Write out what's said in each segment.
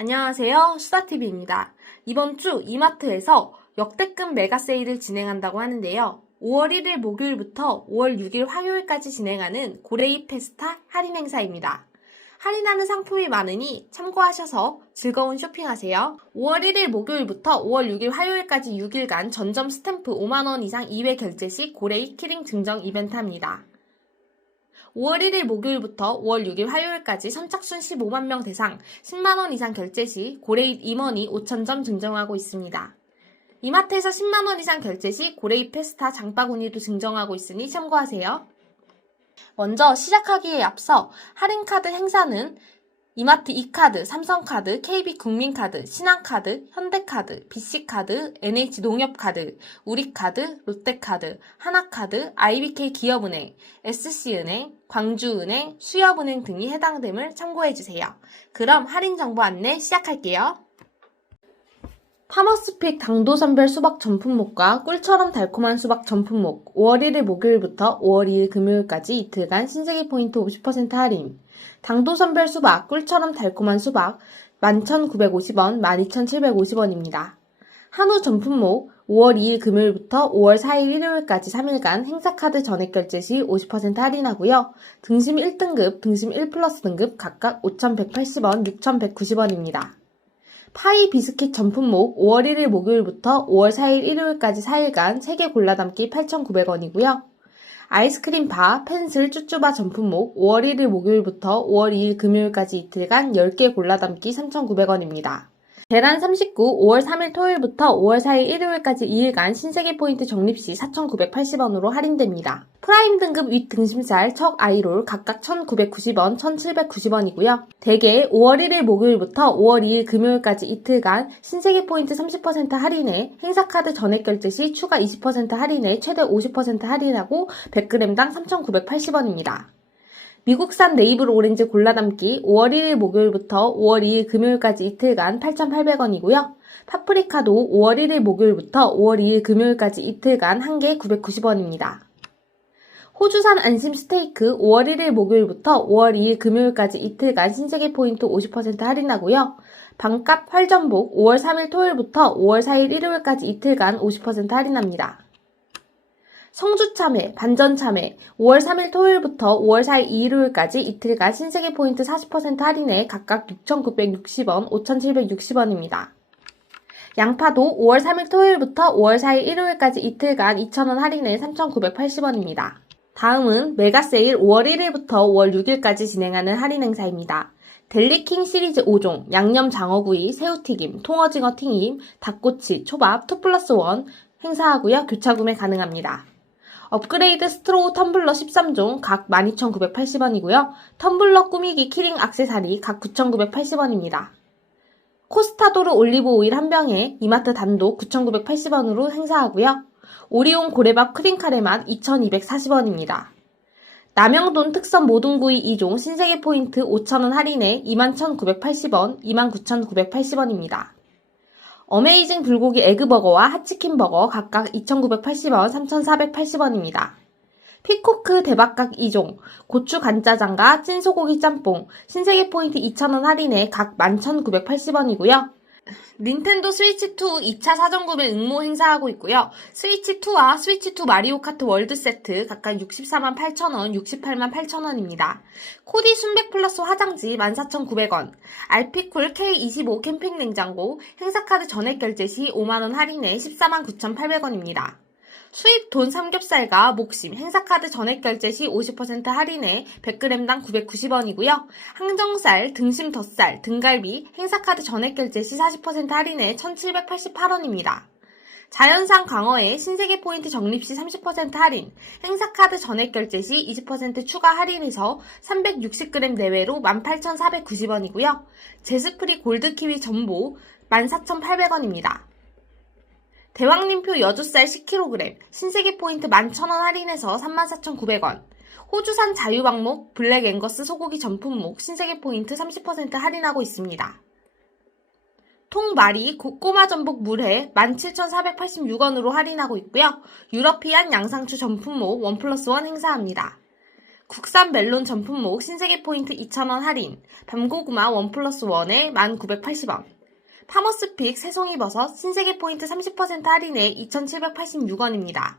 안녕하세요. 수다TV입니다. 이번 주 이마트에서 역대급 메가 세일을 진행한다고 하는데요. 5월 1일 목요일부터 5월 6일 화요일까지 진행하는 고레이 페스타 할인 행사입니다. 할인하는 상품이 많으니 참고하셔서 즐거운 쇼핑하세요. 5월 1일 목요일부터 5월 6일 화요일까지 6일간 전점 스탬프 5만원 이상 이외 결제 시 고레이 키링 증정 이벤트 합니다. 5월 1일 목요일부터 5월 6일 화요일까지 선착순 15만 명 대상 10만원 이상 결제 시 고레이 임원이 5,000점 증정하고 있습니다. 이마트에서 10만원 이상 결제 시 고레이 페스타 장바구니도 증정하고 있으니 참고하세요. 먼저 시작하기에 앞서 할인카드 행사는 이마트 이카드, 삼성카드, KB국민카드, 신한카드, 현대카드, BC카드, NH농협카드, 우리카드, 롯데카드, 하나카드, IBK 기업은행, SC은행, 광주은행, 수협은행 등이 해당됨을 참고해주세요. 그럼 할인 정보 안내 시작할게요. 파머스픽 당도선별 수박 전품목과 꿀처럼 달콤한 수박 전품목 5월 1일 목요일부터 5월 2일 금요일까지 이틀간 신세계 포인트 50% 할인 당도선별 수박, 꿀처럼 달콤한 수박 11,950원, 12,750원입니다. 한우 전품목 5월 2일 금요일부터 5월 4일 일요일까지 3일간 행사카드 전액 결제 시 50% 할인하고요. 등심 1등급, 등심 1플러스 등급 각각 5,180원, 6,190원입니다. 파이 비스킷 전품목 5월 1일 목요일부터 5월 4일 일요일까지 4일간 3개 골라담기 8,900원이고요. 아이스크림 바, 펜슬, 쭈쭈바 전품목 5월 1일 목요일부터 5월 2일 금요일까지 이틀간 10개 골라담기 3,900원입니다. 계란 39 5월 3일 토요일부터 5월 4일 일요일까지 2일간 신세계 포인트 적립시 4,980원으로 할인됩니다. 프라임 등급 윗 등심살, 척 아이롤 각각 1,990원, 1,790원이고요. 대개 5월 1일 목요일부터 5월 2일 금요일까지 이틀간 신세계 포인트 30% 할인에 행사카드 전액 결제 시 추가 20% 할인에 최대 50% 할인하고 100g당 3,980원입니다. 미국산 네이블 오렌지 골라담기 5월 1일 목요일부터 5월 2일 금요일까지 이틀간 8,800원이고요. 파프리카도 5월 1일 목요일부터 5월 2일 금요일까지 이틀간 1개 990원입니다. 호주산 안심 스테이크 5월 1일 목요일부터 5월 2일 금요일까지 이틀간 신세계 포인트 50% 할인하고요. 반값 활전복 5월 3일 토요일부터 5월 4일 일요일까지 이틀간 50% 할인합니다. 성주 참외, 반전 참외 5월 3일 토요일부터 5월 4일 일요일까지 이틀간 신세계 포인트 40% 할인에 각각 6,960원, 5,760원입니다. 양파도 5월 3일 토요일부터 5월 4일 일요일까지 이틀간 2,000원 할인에 3,980원입니다. 다음은 메가세일 5월 1일부터 5월 6일까지 진행하는 할인 행사입니다. 델리킹 시리즈 5종, 양념 장어구이, 새우튀김, 통오징어 튀김, 닭꼬치, 초밥 2+1 행사하고요. 교차 구매 가능합니다. 업그레이드 스트로우 텀블러 13종 각 12,980원이고요. 텀블러 꾸미기 키링 액세서리 각 9,980원입니다. 코스타도르 올리브 오일 한 병에 이마트 단독 9,980원으로 행사하고요. 오리온 고래밥 크림 카레 맛 2,240원입니다. 남영돈 특선 모둠구이 2종 신세계 포인트 5,000원 할인에 21,980원, 29,980원입니다. 어메이징 불고기 에그버거와 핫치킨 버거 각각 2,980원, 3,480원입니다. 피코크 대박각 2종, 고추 간짜장과 찐소고기 짬뽕, 신세계 포인트 2,000원 할인에 각 11,980원이고요. 닌텐도 스위치2 2차 사전구매 응모 행사하고 있고요. 스위치2와 스위치2 마리오 카트 월드 세트 각각 64만 8천원, 68만 8천원입니다. 코디 순백 플러스 화장지 14,900원, 알피쿨 K25 캠핑 냉장고 행사카드 전액 결제 시 5만원 할인에 14만 9,800원입니다. 수입 돈 삼겹살과 목심 행사카드 전액 결제 시 50% 할인에 100g당 990원이고요. 항정살, 등심 덧살, 등갈비 행사카드 전액 결제 시 40% 할인에 1,788원입니다. 자연산 광어에 신세계 포인트 적립 시 30% 할인, 행사카드 전액 결제 시 20% 추가 할인해서 360g 내외로 18,490원이고요. 제스프리 골드키위 전보 14,800원입니다. 대왕림표 여주쌀 10kg, 신세계 포인트 11,000원 할인해서 34,900원. 호주산 자유방목 블랙 앵거스 소고기 전품목 신세계 포인트 30% 할인하고 있습니다. 통마리 꼬마 전복 물회 17,486원으로 할인하고 있고요. 유러피안 양상추 전품목 1+1 행사합니다. 국산 멜론 전 품목 신세계 포인트 2,000원 할인, 밤고구마 1+1에 1,980원, 파머스픽 새송이버섯 신세계 포인트 30% 할인에 2,786원입니다.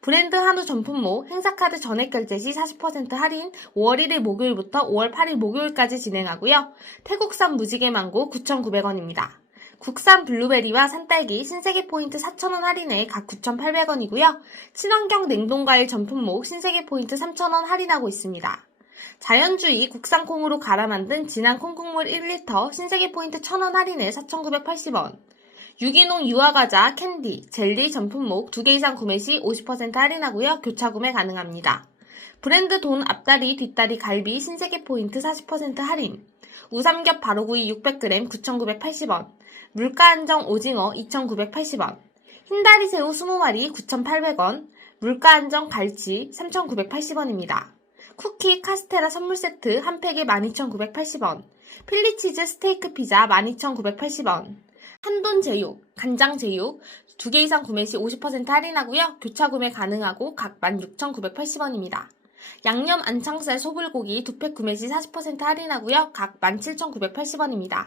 브랜드 한우 전 품목 행사카드 전액 결제 시 40% 할인 5월 1일 목요일부터 5월 8일 목요일까지 진행하고요. 태국산 무지개 망고 9,900원입니다. 국산 블루베리와 산딸기 신세계 포인트 4,000원 할인에 각 9,800원이고요. 친환경 냉동과일 전 품목 신세계 포인트 3,000원 할인하고 있습니다. 자연주의 국산 콩으로 갈아 만든 진한 콩국물 1리터 신세계 포인트 1,000원 할인에 4,980원. 유기농 유화과자, 캔디, 젤리 전 품목 2개 이상 구매 시 50% 할인하고요. 교차 구매 가능합니다. 브랜드 돈 앞다리 뒷다리 갈비 신세계 포인트 40% 할인. 우삼겹 바로구이 600g 9,980원. 물가 안정 오징어 2,980원. 흰다리 새우 20마리 9,800원. 물가 안정 갈치 3,980원입니다. 쿠키 카스테라 선물 세트 한 팩에 12,980원. 필리치즈 스테이크 피자 12,980원. 한돈 제육, 간장 제육 2개 이상 구매 시 50% 할인하고요. 교차 구매 가능하고 각 16,980원입니다. 양념 안창살 소불고기 2팩 구매 시 40% 할인하고요. 각 17,980원입니다.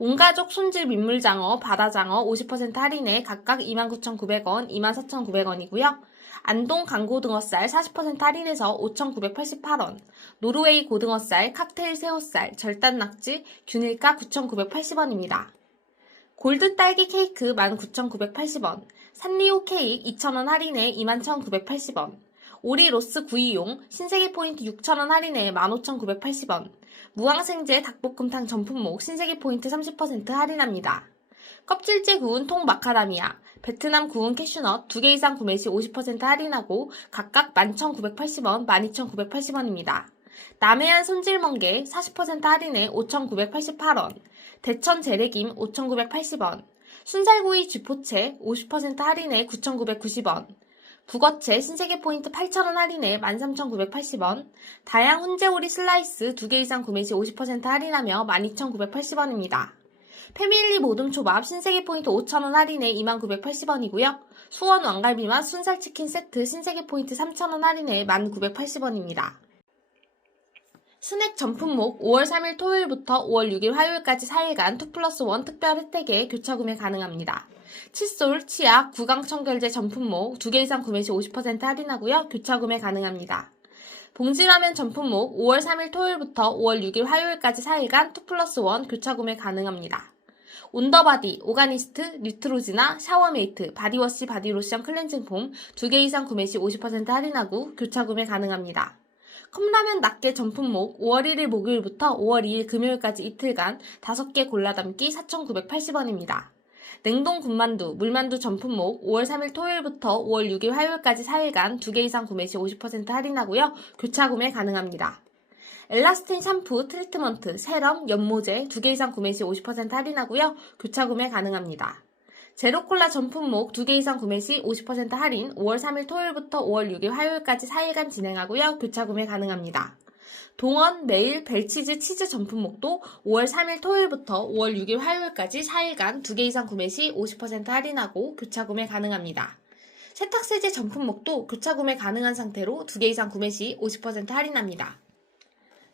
온가족 손질 민물장어, 바다장어 50% 할인에 각각 29,900원, 24,900원이고요. 안동 강고등어살 40% 할인해서 5,988원, 노르웨이 고등어살, 칵테일 새우살, 절단 낙지, 균일가 9,980원입니다. 골드 딸기 케이크 19,980원, 산리오 케이크 2,000원 할인에 21,980원, 오리 로스 구이용 신세계 포인트 6,000원 할인에 15,980원, 무항생제 닭볶음탕 전 품목 신세계 포인트 30% 할인합니다. 껍질째 구운 통 마카다미아, 베트남 구운 캐슈넛 2개 이상 구매 시 50% 할인하고 각각 11,980원, 12,980원입니다. 남해안 손질멍게 40% 할인에 5,988원, 대천 재래김 5,980원, 순살구이 쥐포채 50% 할인에 9,990원, 북어채 신세계 포인트 8,000원 할인에 13,980원, 다양 훈제오리 슬라이스 2개 이상 구매 시 50% 할인하며 12,980원입니다. 패밀리 모듬 초밥 신세계 포인트 5,000원 할인에 2980원이고요. 수원 왕갈비맛 순살치킨 세트 신세계 포인트 3,000원 할인에 1980원입니다. 스낵 전 품목 5월 3일 토요일부터 5월 6일 화요일까지 4일간 2+1 특별 혜택에 교차 구매 가능합니다. 칫솔, 치약, 구강청결제 전 품목 2개 이상 구매 시 50% 할인하고요. 교차 구매 가능합니다. 봉지라면 전 품목 5월 3일 토요일부터 5월 6일 화요일까지 4일간 2+1 교차 구매 가능합니다. 온더바디, 오가니스트, 뉴트로지나, 샤워메이트, 바디워시, 바디로션, 클렌징 폼 2개 이상 구매 시 50% 할인하고 교차 구매 가능합니다. 컵라면 낱개 전 품목 5월 1일 목요일부터 5월 2일 금요일까지 이틀간 5개 골라 담기 4,980원입니다. 냉동 군만두, 물만두 전 품목 5월 3일 토요일부터 5월 6일 화요일까지 4일간 2개 이상 구매 시 50% 할인하고요. 교차 구매 가능합니다. 엘라스틴 샴푸, 트리트먼트, 세럼, 연모제 2개 이상 구매 시 50% 할인하고요. 교차 구매 가능합니다. 제로콜라 전 품목 2개 이상 구매 시 50% 할인 5월 3일 토요일부터 5월 6일 화요일까지 4일간 진행하고요. 교차 구매 가능합니다. 동원, 메일, 벨치즈, 치즈 전 품목도 5월 3일 토요일부터 5월 6일 화요일까지 4일간 2개 이상 구매 시 50% 할인하고 교차 구매 가능합니다. 세탁세제 전 품목도 교차 구매 가능한 상태로 2개 이상 구매 시 50% 할인합니다.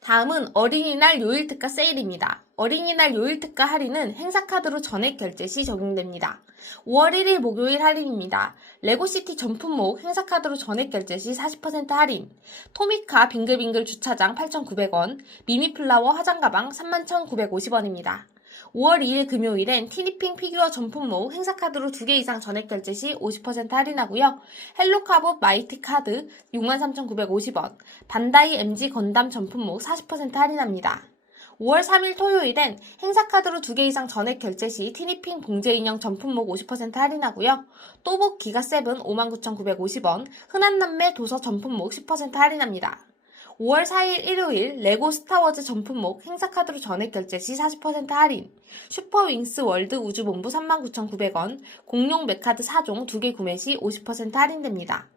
다음은 어린이날 요일 특가 세일입니다. 어린이날 요일 특가 할인은 행사카드로 전액 결제 시 적용됩니다. 5월 1일 목요일 할인입니다. 레고시티 전 품목 행사카드로 전액 결제 시 40% 할인, 토미카 빙글빙글 주차장 8,900원, 미미플라워 화장가방 31,950원입니다. 5월 2일 금요일엔 티니핑 피규어 전 품목 행사카드로 2개 이상 전액 결제 시 50% 할인하고요. 헬로카봇 마이티 카드 63,950원, 반다이 MG 건담 전 품목 40% 할인합니다. 5월 3일 토요일엔 행사카드로 2개 이상 전액 결제 시 티니핑 봉제인형 전 품목 50% 할인하고요. 또복 기가7 59,950원, 흔한남매 도서 전 품목 10% 할인합니다. 5월 4일 일요일 레고 스타워즈 전 품목 행사카드로 전액 결제 시 40% 할인, 슈퍼윙스 월드 우주본부 39,900원, 공룡 메카드 4종 2개 구매 시 50% 할인됩니다.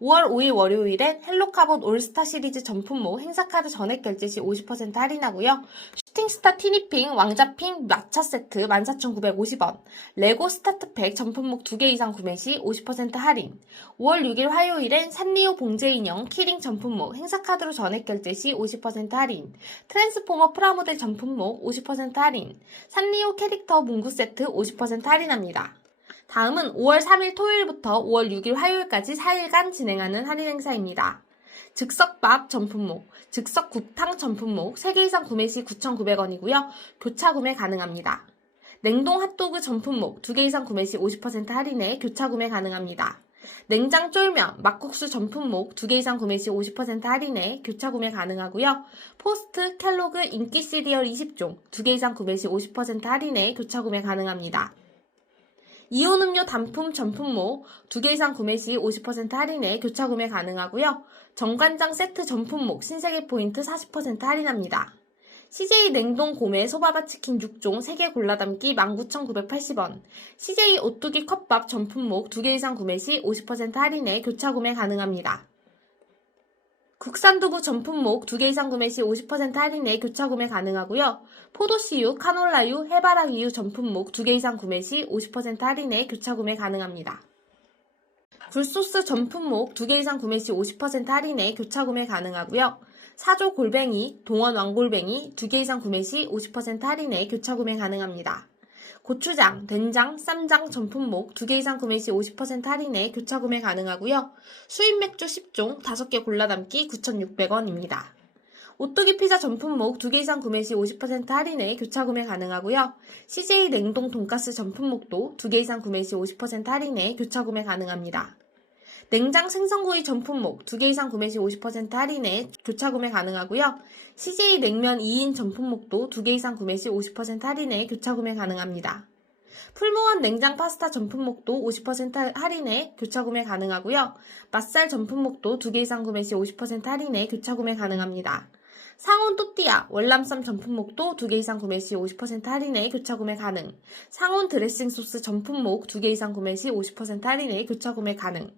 5월 5일 월요일엔 헬로카봇 올스타 시리즈 전품목 행사카드 전액 결제 시 50% 할인하고요. 슈팅스타 티니핑 왕자핑 마차 세트 14,950원, 레고 스타트팩 전품목 2개 이상 구매 시 50% 할인, 5월 6일 화요일엔 산리오 봉제인형 키링 전품목 행사카드로 전액 결제 시 50% 할인, 트랜스포머 프라모델 전품목 50% 할인, 산리오 캐릭터 문구 세트 50% 할인합니다. 다음은 5월 3일 토요일부터 5월 6일 화요일까지 4일간 진행하는 할인 행사입니다. 즉석밥 전품목, 즉석국탕 전품목 3개 이상 구매 시 9,900원이고요. 교차 구매 가능합니다. 냉동 핫도그 전품목 2개 이상 구매 시 50% 할인에 교차 구매 가능합니다. 냉장 쫄면, 막국수 전품목 2개 이상 구매 시 50% 할인에 교차 구매 가능하고요. 포스트, 켈로그 인기 시리얼 20종 2개 이상 구매 시 50% 할인에 교차 구매 가능합니다. 이온 음료 단품 전품목 2개 이상 구매 시 50% 할인에 교차 구매 가능하고요. 정관장 세트 전품목 신세계 포인트 40% 할인합니다. CJ 냉동 고메 소바바 치킨 6종 3개 골라 담기 19,980원, CJ 오뚜기 컵밥 전품목 2개 이상 구매 시 50% 할인에 교차 구매 가능합니다. 국산 두부 전품목 2개 이상 구매 시 50% 할인에 교차 구매 가능하고요. 포도씨유, 카놀라유, 해바라기유 전품목 2개 이상 구매 시 50% 할인에 교차 구매 가능합니다. 굴소스 전품목 2개 이상 구매 시 50% 할인에 교차 구매 가능하고요. 사조 골뱅이, 동원 왕골뱅이 2개 이상 구매 시 50% 할인에 교차 구매 가능합니다. 고추장, 된장, 쌈장 전품목 2개 이상 구매 시 50% 할인에 교차 구매 가능하고요. 수입 맥주 10종 5개 골라 담기 9,600원입니다. 오뚜기 피자 전품목 2개 이상 구매 시 50% 할인에 교차 구매 가능하고요. CJ 냉동 돈가스 전품목도 2개 이상 구매 시 50% 할인에 교차 구매 가능합니다. 냉장 생선구이 전품목 2개 이상 구매 시 50% 할인에 교차 구매 가능하고요. CJ 냉면 2인 전품목도 2개 이상 구매 시 50% 할인에 교차 구매 가능합니다. 풀무원 냉장 파스타 전품목도 50% 할인에 교차 구매 가능하고요. 맛살 전품목도 2개 이상 구매 시 50% 할인에 교차 구매 가능합니다. 상온 또띠아 월남쌈 전품목도 2개 이상 구매 시 50% 할인에 교차 구매 가능. 상온 드레싱 소스 전품목 2개 이상 구매 시 50% 할인에 교차 구매 가능.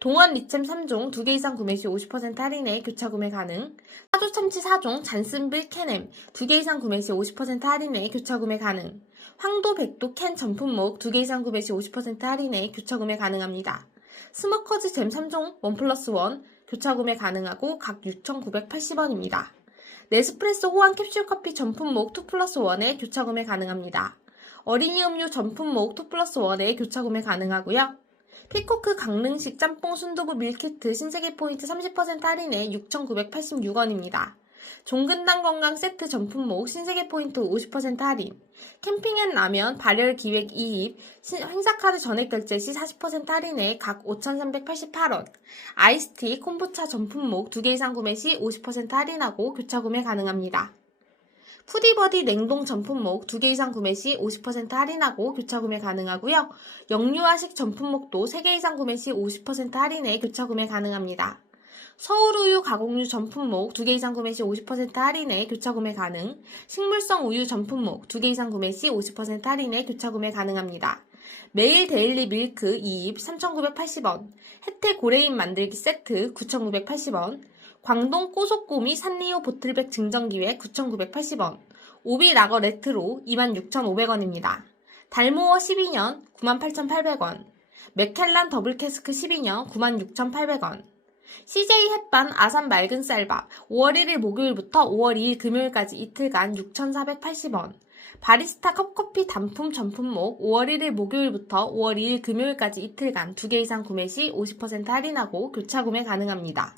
동원 리챔 3종 2개 이상 구매 시 50% 할인에 교차 구매 가능. 사조 참치 4종 잔슨빌 캔엠 2개 이상 구매 시 50% 할인에 교차 구매 가능. 황도 백도 캔 전품목 2개 이상 구매 시 50% 할인에 교차 구매 가능합니다. 스모커즈 잼 3종 1+1 교차 구매 가능하고 각 6,980원입니다. 네스프레소 호환 캡슐 커피 전품목 2+1에 교차 구매 가능합니다. 어린이 음료 전품목 2+1에 교차 구매 가능하고요. 피코크 강릉식 짬뽕 순두부 밀키트 신세계 포인트 30% 할인에 6,986원입니다. 종근당 건강 세트 전품목 신세계 포인트 50% 할인, 캠핑앤라면 발열 기획 2입 행사카드 전액 결제 시 40% 할인에 각 5,388원, 아이스티 콤부차 전품목 2개 이상 구매 시 50% 할인하고 교차 구매 가능합니다. 푸디버디 냉동 전품목 2개 이상 구매 시 50% 할인하고 교차 구매 가능하고요. 영유아식 전품목도 3개 이상 구매 시 50% 할인에 교차 구매 가능합니다. 서울우유 가공유 전품목 2개 이상 구매 시 50% 할인에 교차 구매 가능. 식물성 우유 전품목 2개 이상 구매 시 50% 할인에 교차 구매 가능합니다. 매일 데일리 밀크 2입 3,980원, 혜태 고레인 만들기 세트 9,980원, 광동 꼬속꼬미 산리오 보틀백 증정기획 9,980원, 오비 라거 레트로 26,500원입니다. 달모어 12년 98,800원, 맥켈란 더블 캐스크 12년 96,800원, CJ 햇반 아산 맑은 쌀밥 5월 1일 목요일부터 5월 2일 금요일까지 이틀간 6,480원, 바리스타 컵커피 단품 전품목 5월 1일 목요일부터 5월 2일 금요일까지 이틀간 2개 이상 구매 시 50% 할인하고 교차 구매 가능합니다.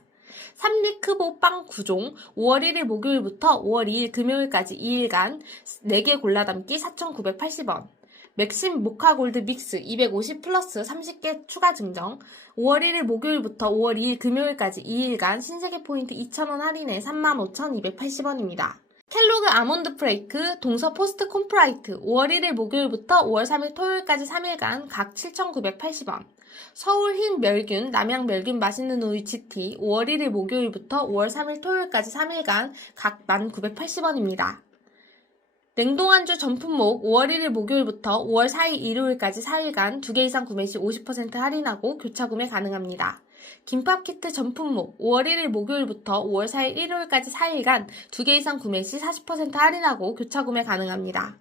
삼리크보 빵 9종 5월 1일 목요일부터 5월 2일 금요일까지 2일간 4개 골라 담기 4,980원. 맥심 모카골드 믹스 250 플러스 30개 추가 증정 5월 1일 목요일부터 5월 2일 금요일까지 2일간 신세계 포인트 2,000원 할인에 35,280원입니다. 켈로그 아몬드 프레이크 동서 포스트 콤프라이트 5월 1일 목요일부터 5월 3일 토요일까지 3일간 각 7,980원. 서울 흰 멸균, 남양 멸균 맛있는 우유 GT 5월 1일 목요일부터 5월 3일 토요일까지 3일간 각 1,980원입니다. 냉동안주 전품목 5월 1일 목요일부터 5월 4일 일요일까지 4일간 2개 이상 구매 시 50% 할인하고 교차 구매 가능합니다. 김밥 키트 전 품목 5월 1일 목요일부터 5월 4일 일요일까지 4일간 2개 이상 구매 시 40% 할인하고 교차 구매 가능합니다.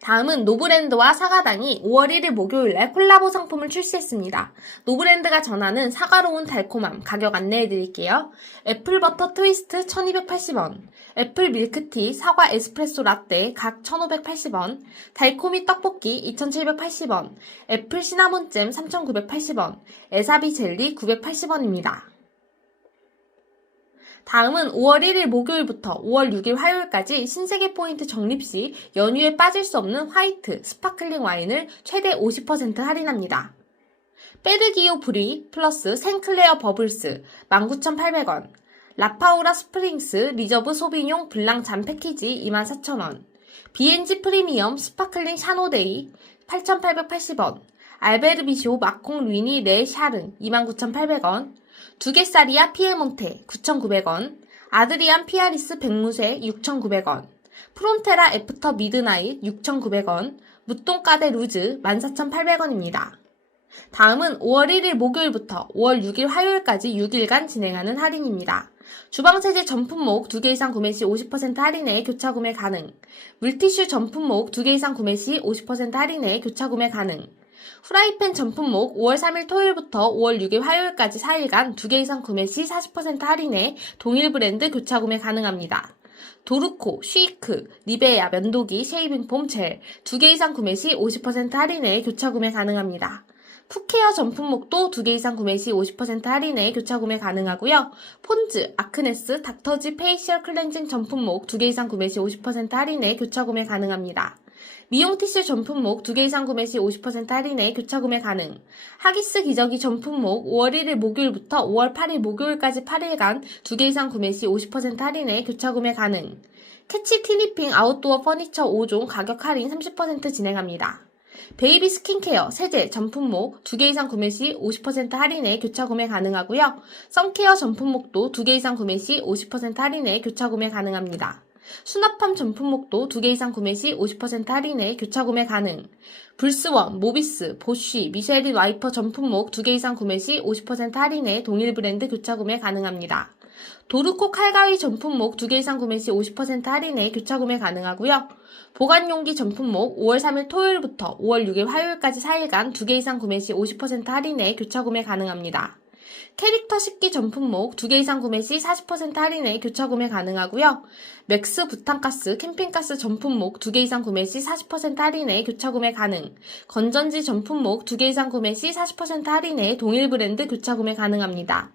다음은 노브랜드와 사과당이 5월 1일 목요일날 콜라보 상품을 출시했습니다. 노브랜드가 전하는 사과로운 달콤함 가격 안내해드릴게요. 애플버터 트위스트 1280원, 애플 밀크티 사과 에스프레소 라떼 각 1580원, 달콤이 떡볶이 2780원, 애플 시나몬잼 3980원, 에사비 젤리 980원입니다. 다음은 5월 1일 목요일부터 5월 6일 화요일까지 신세계 포인트 적립 시 연휴에 빠질 수 없는 화이트 스파클링 와인을 최대 50% 할인합니다. 베르기오 브리 플러스 생클레어 버블스 19,800원, 라파우라 스프링스 리저브 소비뇽 블랑 잔 패키지 24,000원, B&G 프리미엄 스파클링 샤노데이 8,880원, 알베르비쇼 마콩 루이니 레 샤르 29,800원, 두개살이야 피에몬테 9,900원, 아드리안 피아리스 백무쇠 6,900원, 프론테라 애프터 미드나잇 6,900원, 무똥까데 루즈 14,800원입니다. 다음은 5월 1일 목요일부터 5월 6일 화요일까지 6일간 진행하는 할인입니다. 주방세제 전 품목 2개 이상 구매 시 50% 할인에 교차 구매 가능, 물티슈 전 품목 2개 이상 구매 시 50% 할인에 교차 구매 가능, 후라이팬 전 품목 5월 3일 토요일부터 5월 6일 화요일까지 4일간 2개 이상 구매 시 40% 할인에 동일 브랜드 교차 구매 가능합니다. 도르코, 쉬이크, 리베야 면도기, 쉐이빙폼 젤 2개 이상 구매 시 50% 할인에 교차 구매 가능합니다. 푸케어 전 품목도 2개 이상 구매 시 50% 할인에 교차 구매 가능하고요. 폰즈, 아크네스, 닥터지 페이셜 클렌징 전 품목 2개 이상 구매 시 50% 할인에 교차 구매 가능합니다. 미용 티슈 전 품목 2개 이상 구매 시 50% 할인에 교차 구매 가능. 하기스 기저귀 전 품목 5월 1일 목요일부터 5월 8일 목요일까지 8일간 2개 이상 구매 시 50% 할인에 교차 구매 가능. 캐치 티니핑 아웃도어 퍼니처 5종 가격 할인 30% 진행합니다. 베이비 스킨케어 세제 전 품목 2개 이상 구매 시 50% 할인에 교차 구매 가능하고요. 썬케어 전 품목도 2개 이상 구매 시 50% 할인에 교차 구매 가능합니다. 수납함 전 품목도 2개 이상 구매 시 50% 할인에 교차 구매 가능. 불스원, 모비스, 보쉬, 미쉐린 와이퍼 전 품목 2개 이상 구매 시 50% 할인에 동일 브랜드 교차 구매 가능합니다. 도르코 칼가위 전 품목 2개 이상 구매 시 50% 할인에 교차 구매 가능하고요. 보관용기 전 품목 5월 3일 토요일부터 5월 6일 화요일까지 4일간 2개 이상 구매 시 50% 할인에 교차 구매 가능합니다. 캐릭터 식기 전 품목 2개 이상 구매 시 40% 할인에 교차 구매 가능하고요. 맥스 부탄가스 캠핑가스 전 품목 2개 이상 구매 시 40% 할인에 교차 구매 가능. 건전지 전 품목 2개 이상 구매 시 40% 할인에 동일 브랜드 교차 구매 가능합니다.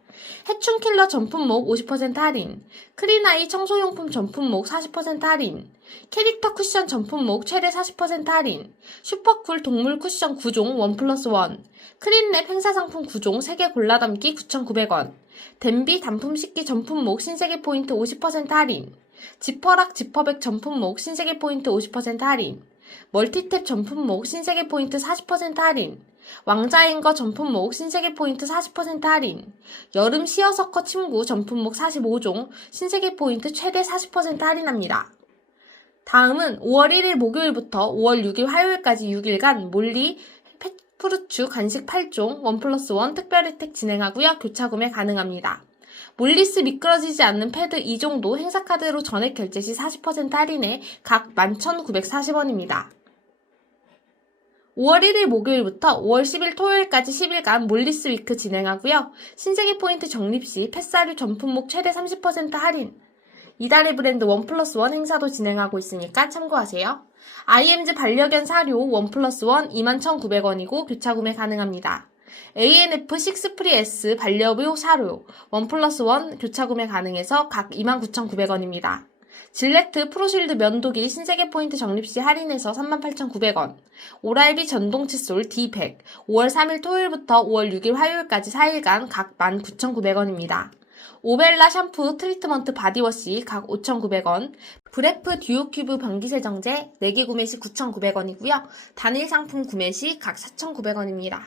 해충킬러 전 품목 50% 할인, 크린아이 청소용품 전 품목 40% 할인, 캐릭터 쿠션 전 품목 최대 40% 할인, 슈퍼쿨 동물 쿠션 9종 1+1, 크린랩 행사상품 9종 3개 골라담기 9,900원, 덴비 단품 식기 전 품목 신세계 포인트 50% 할인, 지퍼락 지퍼백 전 품목 신세계 포인트 50% 할인, 멀티탭 전 품목 신세계 포인트 40% 할인, 왕자행거 전 품목 신세계 포인트 40% 할인, 여름 시어서커 침구 전 품목 45종 신세계 포인트 최대 40% 할인합니다. 다음은 5월 1일 목요일부터 5월 6일 화요일까지 6일간 몰리 펫프루츠 간식 8종 1+1 특별 혜택 진행하고요. 교차 구매 가능합니다. 몰리스 미끄러지지 않는 패드 2종도 행사카드로 전액 결제 시 40% 할인에 각 11,940원입니다. 5월 1일 목요일부터 5월 10일 토요일까지 10일간 몰리스 위크 진행하고요. 신세계 포인트 적립 시 펫사료 전 품목 최대 30% 할인, 이달의 브랜드 1+1 행사도 진행하고 있으니까 참고하세요. IMG 반려견 사료 1+1 21,900원이고 교차 구매 가능합니다. ANF 6프리 S 반려묘 사료 1+1 교차 구매 가능해서 각 29,900원입니다. 질레트 프로실드 면도기 신세계 포인트 적립시 할인해서 38,900원, 오랄비 전동 칫솔 D100 5월 3일 토요일부터 5월 6일 화요일까지 4일간 각 19,900원입니다. 오벨라 샴푸 트리트먼트 바디워시 각 5,900원, 브레프 듀오 큐브 변기세정제 4개 구매 시 9,900원이고요. 단일 상품 구매 시 각 4,900원입니다.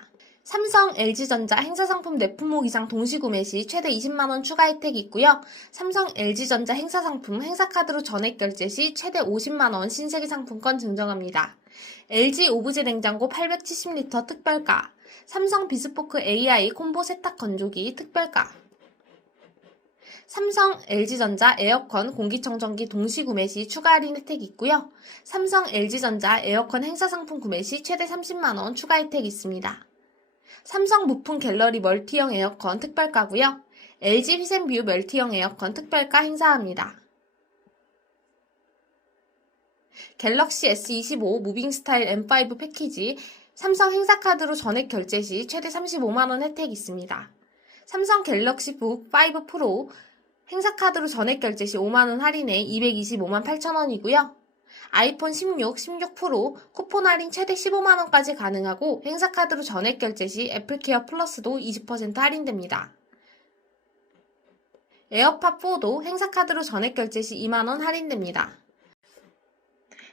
삼성, LG전자 행사상품 내 품목 이상 동시구매 시 최대 20만원 추가 혜택이 있고요. 삼성, LG전자 행사상품 행사카드로 전액 결제 시 최대 50만원 신세계 상품권 증정합니다. LG 오브제 냉장고 870리터 특별가, 삼성 비스포크 AI 콤보 세탁 건조기 특별가. 삼성 LG전자 에어컨 공기청정기 동시 구매 시 추가 할인 혜택이 있고요. 삼성 LG전자 에어컨 행사 상품 구매 시 최대 30만원 추가 혜택이 있습니다. 삼성 무풍 갤러리 멀티형 에어컨 특별가고요. LG 휘센뷰 멀티형 에어컨 특별가 행사합니다. 갤럭시 S25 무빙 스타일 M5 패키지 삼성 행사카드로 전액 결제 시 최대 35만원 혜택이 있습니다. 삼성 갤럭시 북 5 프로 행사카드로 전액 결제 시 5만원 할인에 225만 8천원이고요. 아이폰 16, 16 프로 쿠폰 할인 최대 15만원까지 가능하고 행사카드로 전액 결제 시 애플케어 플러스도 20% 할인됩니다. 에어팟 4도 행사카드로 전액 결제 시 2만원 할인됩니다.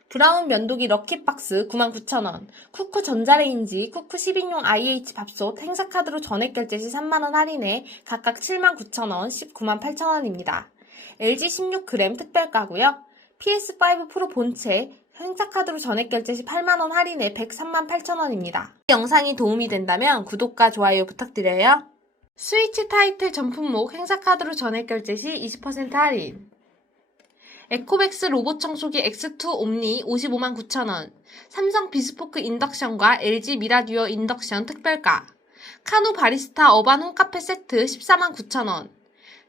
브라운 면도기 럭키박스 99,000원, 쿠쿠 전자레인지, 쿠쿠 10인용 IH 밥솥 행사카드로 전액 결제 시 3만원 할인에 각각 79,000원, 198,000원입니다. LG 16g 특별가고요. PS5 프로 본체 행사카드로 전액 결제 시 8만원 할인에 138,000원입니다. 이 영상이 도움이 된다면 구독과 좋아요 부탁드려요. 스위치 타이틀 전품목 행사카드로 전액 결제 시 20% 할인. 에코백스 로봇 청소기 X2 옴니 55만 9천원, 삼성 비스포크 인덕션과 LG 미라듀어 인덕션 특별가, 카누 바리스타 어반 홈카페 세트 14만 9천원,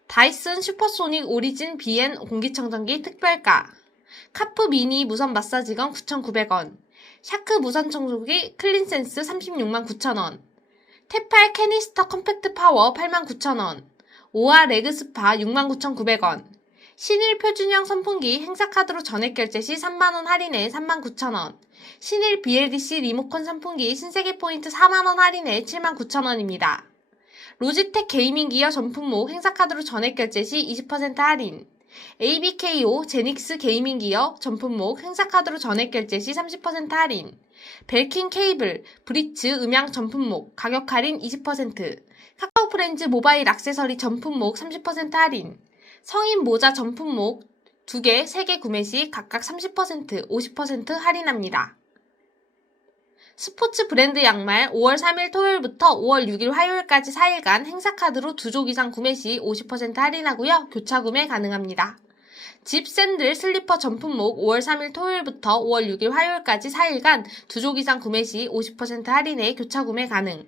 다이슨 슈퍼소닉 오리진 BN 공기청정기 특별가, 카프 미니 무선 마사지건 9,900원, 샤크 무선 청소기 클린센스 36만 9천원, 테팔 캐니스터 컴팩트 파워 8만 9천원, 오아 레그스파 6만 9,900원, 신일 표준형 선풍기 행사카드로 전액 결제 시 3만원 할인에 3만 9천원, 신일 BLDC 리모컨 선풍기 신세계 포인트 4만원 할인에 7만 9천원입니다. 로지텍 게이밍 기어 전품목 행사카드로 전액 결제 시 20% 할인, ABKO 제닉스 게이밍 기어 전품목 행사카드로 전액 결제 시 30% 할인, 벨킨 케이블 브리츠 음향 전품목 가격 할인 20%, 카카오 프렌즈 모바일 액세서리 전품목 30% 할인, 성인 모자 전품목 2개, 3개 구매 시 각각 30%, 50% 할인합니다. 스포츠 브랜드 양말 5월 3일 토요일부터 5월 6일 화요일까지 4일간 행사카드로 2족 이상 구매 시 50% 할인하고요. 교차 구매 가능합니다. 집 샌들 슬리퍼 전품목 5월 3일 토요일부터 5월 6일 화요일까지 4일간 2족 이상 구매 시 50% 할인에 교차 구매 가능.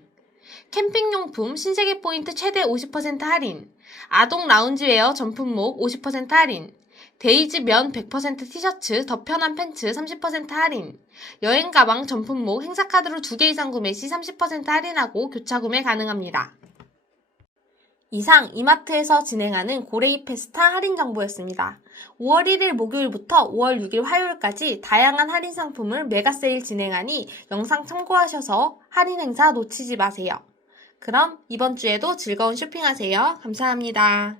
캠핑용품 신세계 포인트 최대 50% 할인, 아동 라운지웨어 전품목 50% 할인, 데이즈 면 100% 티셔츠 더 편한 팬츠 30% 할인, 여행 가방 전품목 행사카드로 2개 이상 구매 시 30% 할인하고 교차 구매 가능합니다. 이상 이마트에서 진행하는 고레이 페스타 할인 정보였습니다. 5월 1일 목요일부터 5월 6일 화요일까지 다양한 할인 상품을 메가 세일 진행하니 영상 참고하셔서 할인 행사 놓치지 마세요. 그럼 이번 주에도 즐거운 쇼핑하세요. 감사합니다.